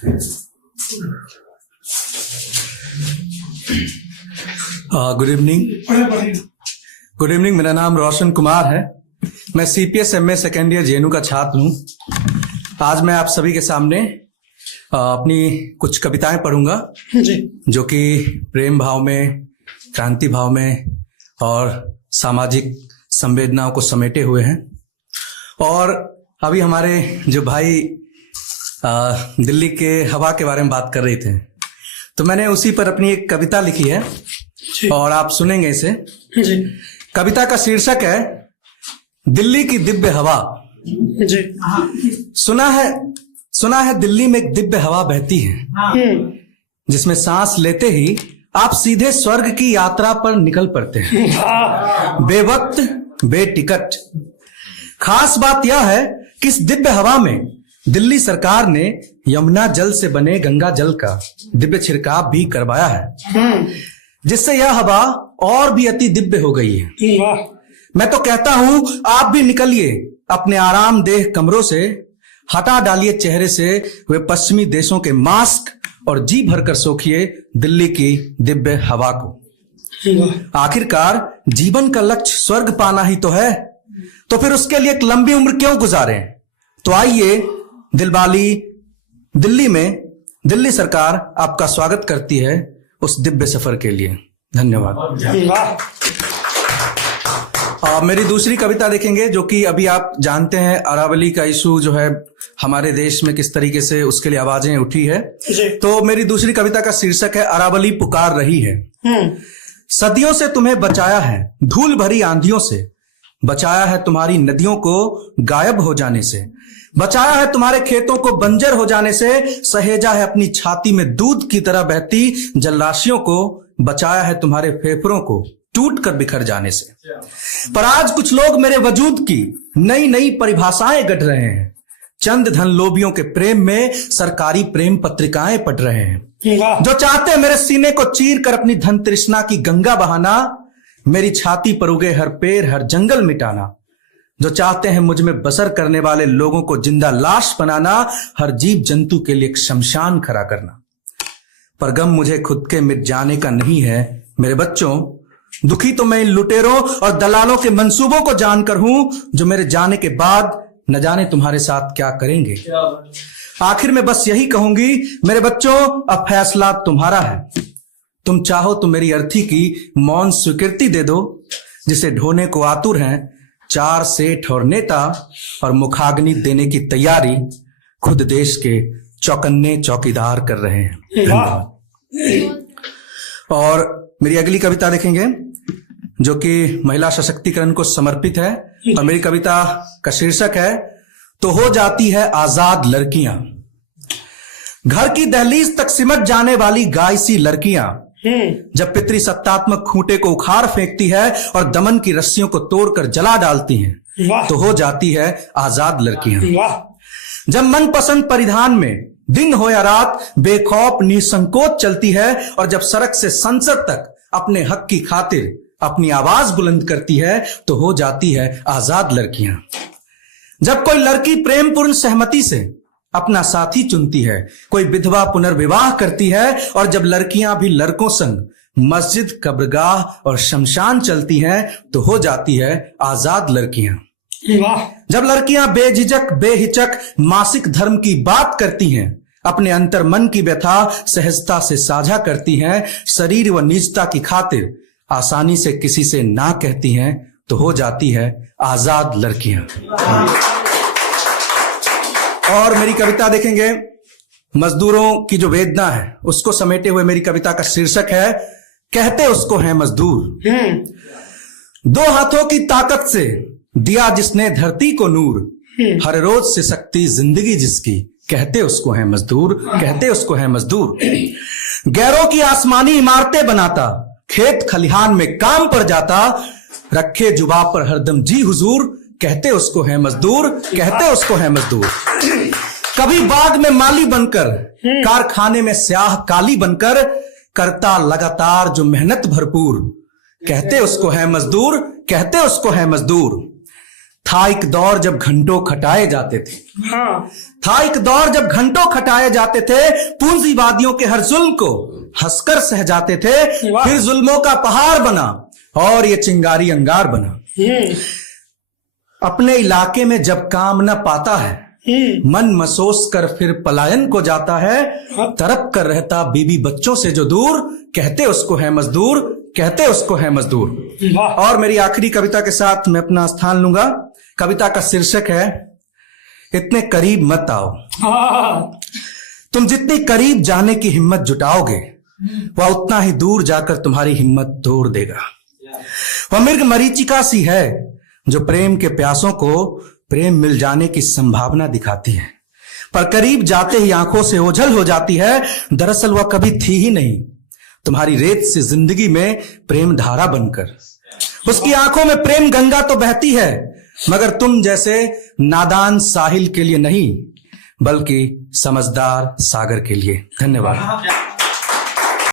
Good evening. मेरा नाम रोशन कुमार है। मैं CPS MA second year JNU का छात्र हूँ। आज मैं आप सभी के सामने अपनी कुछ कविताएं पढ़ूंगा जो कि प्रेम भाव में, क्रांति भाव में और सामाजिक संवेदनाओं को समेटे हुए हैं। और अभी हमारे जो भाई दिल्ली के हवा के बारे में बात कर रहे थे, तो मैंने उसी पर अपनी एक कविता लिखी है और आप सुनेंगे इसे। कविता का शीर्षक है दिल्ली की दिव्य हवा। सुना है दिल्ली में एक दिव्य हवा बहती है, जिसमें सांस लेते ही आप सीधे स्वर्ग की यात्रा पर निकल पड़ते हैं, बेवक्त बेटिकट। खास बात यह है कि इस दिव्य हवा में दिल्ली सरकार ने यमुना जल से बने गंगा जल का दिव्य छिड़काव भी करवाया है, जिससे यह हवा और भी अति दिव्य हो गई है। मैं तो कहता हूं आप भी निकलिए अपने आरामदेह कमरों से, हटा डालिए चेहरे से वे पश्चिमी देशों के मास्क और जी भरकर सोखिए दिल्ली की दिव्य हवा को। आखिरकार जीवन का लक्ष्य स्वर्ग पाना ही तो है, तो फिर उसके लिए एक लंबी उम्र क्यों गुजारें। तो आइए दिलवाली दिल्ली में दिल्ली सरकार आपका स्वागत करती है उस दिव्य सफर के लिए। धन्यवाद। मेरी दूसरी कविता देखेंगे जो कि अभी आप जानते हैं अरावली का इशू जो है हमारे देश में किस तरीके से उसके लिए आवाजें उठी है। तो मेरी दूसरी कविता का शीर्षक है अरावली पुकार रही है। सदियों से तुम्हें बचाया है धूल भरी आंधियों से, बचाया है तुम्हारी नदियों को गायब हो जाने से, बचाया है तुम्हारे खेतों को बंजर हो जाने से, सहेजा है अपनी छाती में दूध की तरह बहती जलराशियों को, बचाया है तुम्हारे फेफड़ों को टूट कर बिखर जाने से। पर आज कुछ लोग मेरे वजूद की नई नई परिभाषाएं गढ़ रहे हैं, चंद धन लोभियों के प्रेम में सरकारी प्रेम पत्रिकाएं पढ़ रहे हैं, जो चाहते हैं मेरे सीने को चीर कर अपनी धन तृष्णा की गंगा बहाना, मेरी छाती पर उगे हर पेड़ हर जंगल मिटाना, जो चाहते हैं मुझ में बसर करने वाले लोगों को जिंदा लाश बनाना, हर जीव जंतु के लिए एक शमशान खड़ा करना। पर गम मुझे खुद के मिट जाने का नहीं है मेरे बच्चों, दुखी तो मैं इन लुटेरों और दलालों के मंसूबों को जानकर हूं, जो मेरे जाने के बाद न जाने तुम्हारे साथ क्या करेंगे। आखिर में बस यही कहूंगी मेरे बच्चों, अब फैसला तुम्हारा है। तुम चाहो तो मेरी अर्थी की मौन स्वीकृति दे दो, जिसे ढोने को आतुर हैं 4 सेठ और नेता, और मुखाग्नि देने की तैयारी खुद देश के चौकन्ने चौकीदार कर रहे हैं। और मेरी अगली कविता देखेंगे जो कि महिला सशक्तिकरण को समर्पित है, और मेरी कविता का शीर्षक है तो हो जाती है आजाद लड़कियां। घर की दहलीज तक सिमट जाने वाली गाय सी लड़कियां, जब पितृसत्तात्मक खूंटे को उखाड़ फेंकती है और दमन की रस्सियों को तोड़कर जला डालती हैं, तो हो जाती है आजाद लड़कियां। जब मनपसंद परिधान में दिन हो या रात बेखौफ निसंकोच चलती है, और जब सड़क से संसद तक अपने हक की खातिर अपनी आवाज बुलंद करती है, तो हो जाती है आजाद लड़कियां। जब कोई लड़की प्रेमपूर्ण सहमति से अपना साथी चुनती है, कोई विधवा पुनर्विवाह करती है, और जब लड़कियां भी लड़कों संग मस्जिद कब्रगाह और शमशान चलती हैं, तो हो जाती है आजाद लड़कियां। जब लड़कियां बेझिझक बेहिचक मासिक धर्म की बात करती हैं, अपने अंतर मन की व्यथा सहजता से साझा करती हैं, शरीर व निजता की खातिर आसानी से किसी से ना कहती हैं, तो हो जाती है आजाद लड़कियां। और मेरी कविता देखेंगे मजदूरों की जो वेदना है उसको समेटे हुए मेरी कविता का शीर्षक है कहते उसको है मजदूर। 2 हाथों की ताकत से दिया जिसने धरती को नूर, हर रोज से शक्ति जिंदगी जिसकी, कहते उसको है मजदूर, कहते उसको है मजदूर। गैरों की आसमानी इमारतें बनाता, खेत खलिहान में काम पर जाता, रखे जुबा पर हरदम जी हुजूर, कहते उसको है मजदूर, कहते उसको है मजदूर। कभी बाग में माली बनकर, कारखाने में स्याह काली बनकर, करता लगातार जो मेहनत भरपूर, कहते उसको है मजदूर, कहते उसको है मजदूर। था एक दौर जब घंटों खटाए जाते थे। हाँ। था एक दौर जब घंटों खटाए जाते थे, पूंजीवादियों के हर जुल्म को हंसकर सह जाते थे। फिर जुल्मों का पहाड़ बना और ये चिंगारी अंगार बना। अपने इलाके में जब काम न पाता है, मन मसोस कर फिर पलायन को जाता है। तड़प कर रहता बीबी बच्चों से जो दूर, कहते उसको है मजदूर, कहते उसको है मजदूर। और मेरी आखिरी कविता के साथ मैं अपना स्थान लूंगा। कविता का शीर्षक है इतने करीब मत आओ। तुम जितनी करीब जाने की हिम्मत जुटाओगे, वह उतना ही दूर जाकर तुम्हारी हिम्मत तोड़ देगा। वह मृग मरीचिका सी है जो प्रेम के प्यासों को प्रेम मिल जाने की संभावना दिखाती है, पर करीब जाते ही आंखों से ओझल हो जाती है। दरअसल वह कभी थी ही नहीं, तुम्हारी रेत से जिंदगी में प्रेम धारा बनकर। उसकी आंखों में प्रेम गंगा तो बहती है, मगर तुम जैसे नादान साहिल के लिए नहीं, बल्कि समझदार सागर के लिए। धन्यवाद।